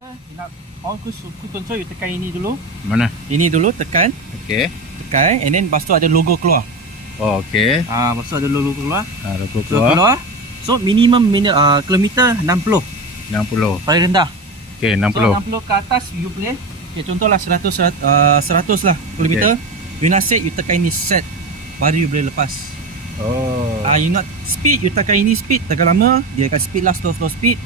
Nak power control, you tekan ini dulu. Mana? Ini dulu tekan. Okey. Tekan and then lepas tu ada logo keluar. Oh, okey. Lepas tu ada logo keluar. Logo So keluar. So minimum kilometer 60. 60. Paling rendah. Okey, 60. So 60 ke atas you boleh. Okay, contohlah 100 lah kilometer. You nak set, you tekan ini set. Baru you boleh lepas. Oh. You nak speed, you tekan ini speed. Tekan lama, dia akan speed lah, slow speed.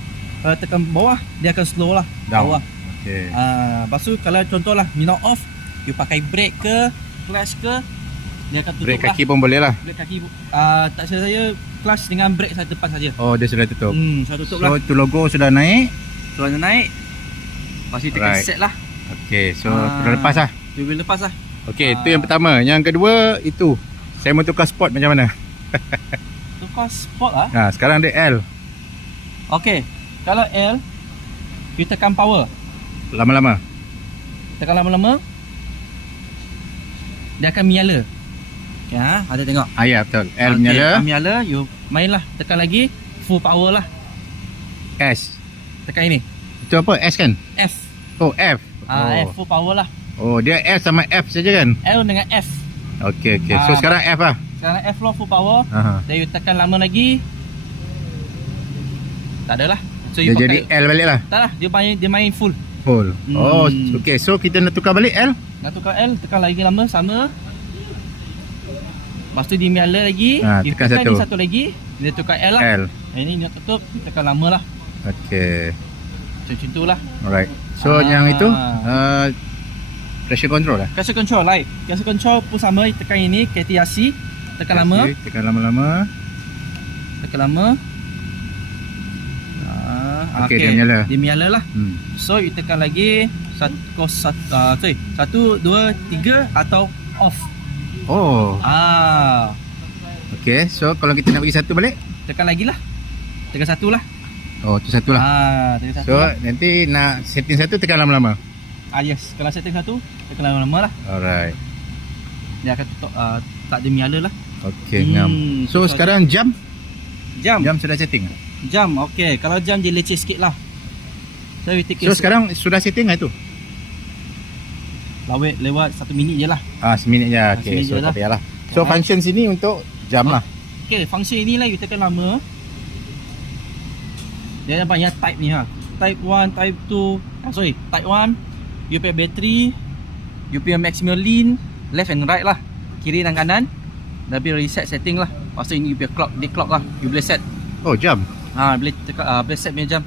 Kalau tekan bawah, dia akan slow lah. Down. Bawah. Okey. Lepas tu kalau contohlah you nak off, you pakai brake ke, clutch ke, dia akan tutup Brake lah. kaki pun boleh lah. Brake kaki, tak silap saya clutch dengan brake saya depan saja. Oh, dia sudah tutup. Saya tutup So, lah. tu logo sudah naik. Kalau dia naik, lepas tu tekan Right. set lah. Okey, so sudah lepas lah. You boleh lepas lah. Okey, itu yang pertama. Yang kedua, itu. Saya mau tukar sport macam mana? Tukar sport lah. Sekarang dia L. Okey, kalau L, you tekan power. Lama-lama. Tekan lama-lama, dia akan menyala. Okay, ada tengok. Ya, betul. L Okey, menyala. menyala, you main lah. Tekan lagi, full power lah. S. Tekan ini, Itu apa? S kan? F. Oh, F. F full power lah. Oh, dia L sama F saja kan? L dengan F. Okey, okey. So, sekarang F lah. Sekarang F lah full power. Aha. Dan you tekan lama lagi, tak ada lah. So Dia jadi L balik lah. tak lah, dia main full. Full. Oh, okey. So, kita nak tukar balik L? Nak tukar L, tekan lagi lama, sama. Lepas tu dia menyala lagi. You tekan tekan satu. ni satu lagi, dia tukar L lah. L. Ini dia tutup, tekan lama lah. Okey. Macam tu lah. Alright. So, yang itu traction control lah. Traction control light. Traction control pun sama, tekan ini KTRC, tekan lama, Tekan lama-lama. tekan lama. Okey, dia menyala. Dia menyala lah. Hmm. So you tekan lagi 1 2 3 atau off. Oh. Okey. So, kalau kita nak bagi satu balik? Tekan lagi lah. Tekan satu lah. Oh, tu satu lah. Tekan satu So, lah. nanti nak setting satu tekan lama-lama. Yes. Kalau setting satu, tekan lama-lama lah. Alright. Dia akan tutup, tak ada menyala lah. Okey, ngam. So, sekarang jam? Jam. Jam sudah setting? Jam, okey. Kalau jam dia leceh sikit lah. So, So, sekarang sudah setting lah itu? lewat 1 minit je lah. Seminit je. Okey, seminit so je lah. tak payahlah. So, function sini untuk jam lah. Okey, function inilah you tekan lama. Dia ada banyak type ni ha. Type 1, type 2. Type 1, you punya battery, you punya maximum lean, left and right lah. Kiri dan kanan. Tapi reset setting lah. Lepas tu ini you punya clock, dia clock lah. You boleh set. Oh, jam? Boleh set punya jam.